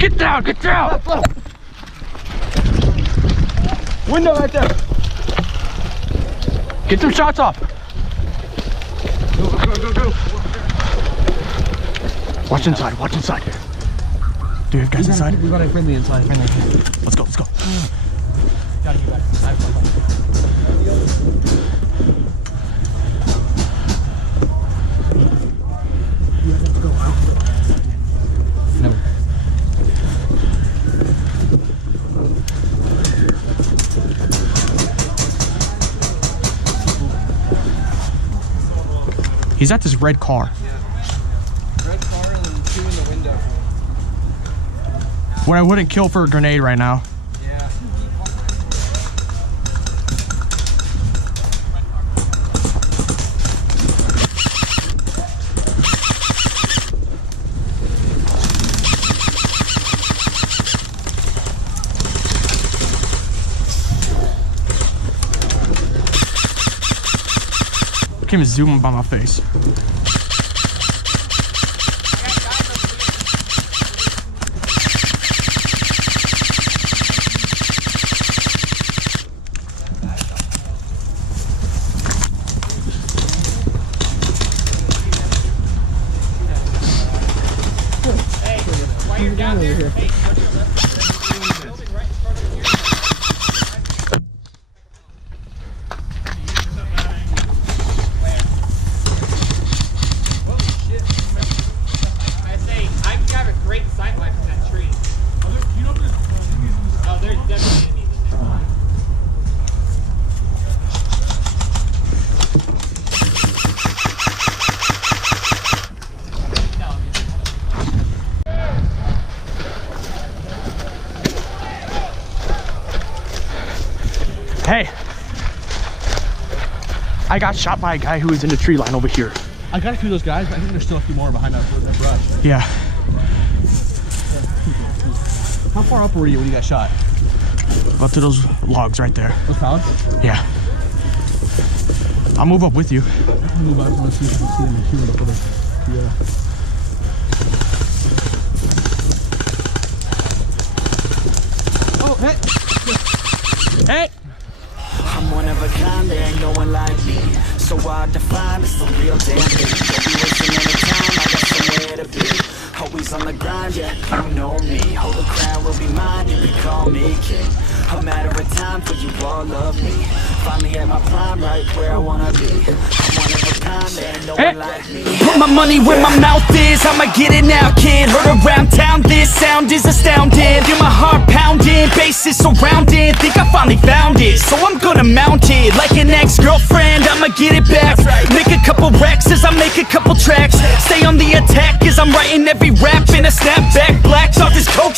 Get down, get down! Window right there. Get some shots off. Go. Watch inside, watch inside. Do you have guys inside? We got a friendly inside. Let's go. Gotta get back inside. Let's go. No. He's at this red car. Red car and then 2 in the window. What I wouldn't kill for a grenade right now. Yeah. I can't even zoom by my face. Hey, while you're down there, hey, building right in front of you. I say, I've got a great sight line from that tree. Oh, there's definitely enemies in there. Hey, I got shot by a guy who was in the tree line over here. I got a few of those guys, but I think there's still a few more behind that brush. Yeah. How far up were you when you got shot? Up to those logs right there. Those pallets? Yeah. I'll move up with you. I'll move out. I want to see if you can see them here before they... Yeah. Oh, hey! Hey! I'm one of a kind, there ain't no one like me. So hard to find, it's the real damn thing. Don't be wasting any time, I got somewhere to be. Always on the grind, yeah, you know me. Hold the crown will be mine, you can call me king. A matter of time for you all love me. Finally at my prime, right where I wanna be. I'm one of a kind, there ain't no one like me. Put my money where my mouth is, I'ma get it now, kid. Heard around town, this sound is astounding. Feel my heart pounding, bass is surrounding. Think I finally found it, so I'm gonna mount it. Like an ex-girlfriend, I'ma get it back. Make a couple racks as I make a couple tracks. Stay on the attack as I'm writing every rap in a snapback. Black off this coke.